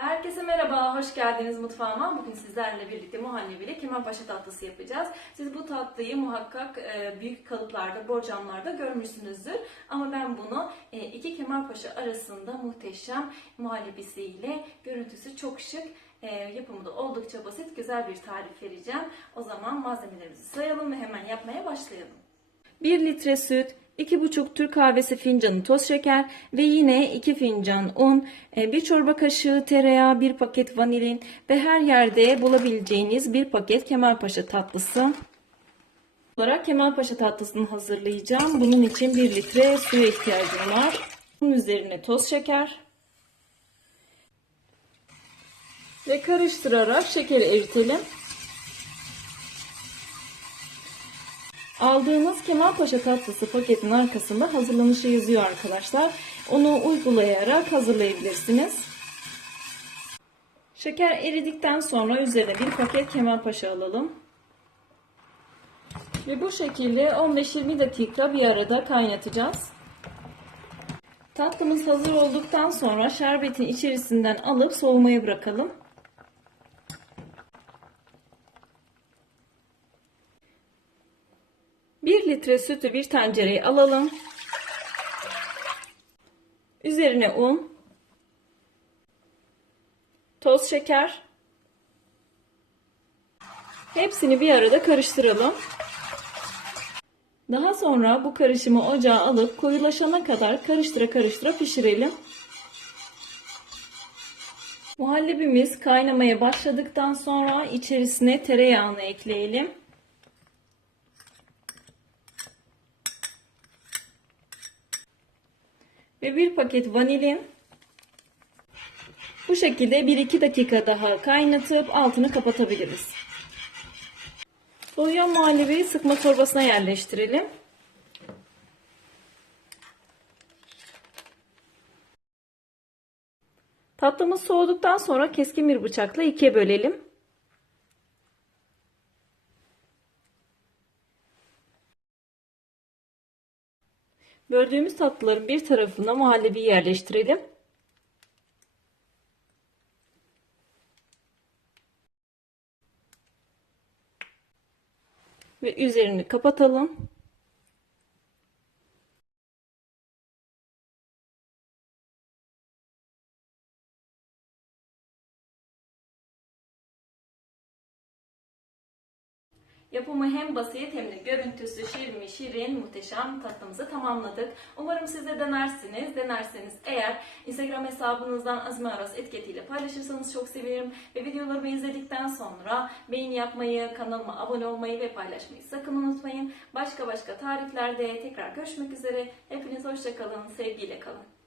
Herkese merhaba, hoş geldiniz mutfağıma. Bugün sizlerle birlikte muhallebili kemalpaşa tatlısı yapacağız. Siz bu tatlıyı muhakkak e, büyük kalıplarda, borcamlarda görmüşsünüzdür. Ama ben bunu e, iki kemalpaşa arasında muhteşem muhallebisiyle, görüntüsü çok şık, e, yapımı da oldukça basit, güzel bir tarif vereceğim. O zaman malzemelerimizi sayalım ve hemen yapmaya başlayalım. 1 litre süt, 2,5 Türk kahvesi fincanı toz şeker ve yine 2 fincan un, 1 çorba kaşığı tereyağı, 1 paket vanilin ve her yerde bulabileceğiniz 1 paket Kemalpaşa tatlısı olarak Kemalpaşa tatlısını hazırlayacağım. Bunun için 1 litre suya ihtiyacım var. Bunun üzerine toz şeker ve karıştırarak şekeri eritelim. Aldığınız Kemalpaşa tatlısı paketin arkasında hazırlanışı yazıyor arkadaşlar. Onu uygulayarak hazırlayabilirsiniz. Şeker eridikten sonra üzerine bir paket Kemalpaşa alalım. Ve bu şekilde 15-20 dakika bir arada kaynatacağız. Tatlımız hazır olduktan sonra şerbetin içerisinden alıp soğumaya bırakalım. Bir litre sütü bir tencereye alalım. Üzerine un, toz şeker, hepsini bir arada karıştıralım. Daha sonra bu karışımı ocağa alıp koyulaşana kadar karıştıra karıştıra pişirelim. Muhallebimiz kaynamaya başladıktan sonra içerisine tereyağını ekleyelim. Ve bir paket vanilin. Bu şekilde 1-2 dakika daha kaynatıp altını kapatabiliriz. Soğuyan muhallebiyi sıkma torbasına yerleştirelim. Tatlımız soğuduktan sonra keskin bir bıçakla ikiye bölelim. Böldüğümüz tatlıların bir tarafına muhallebi yerleştirelim. Ve üzerini kapatalım. Yapımı hem basit hem de görüntüsü şirin şirin muhteşem tatlımızı tamamladık. Umarım siz de denersiniz. Denerseniz eğer Instagram hesabınızdan Aras etiketiyle paylaşırsanız çok sevinirim. Ve videolarımı izledikten sonra beğeni yapmayı, kanalıma abone olmayı ve paylaşmayı sakın unutmayın. Başka başka tariflerde tekrar görüşmek üzere. Hepiniz hoşçakalın, sevgiyle kalın.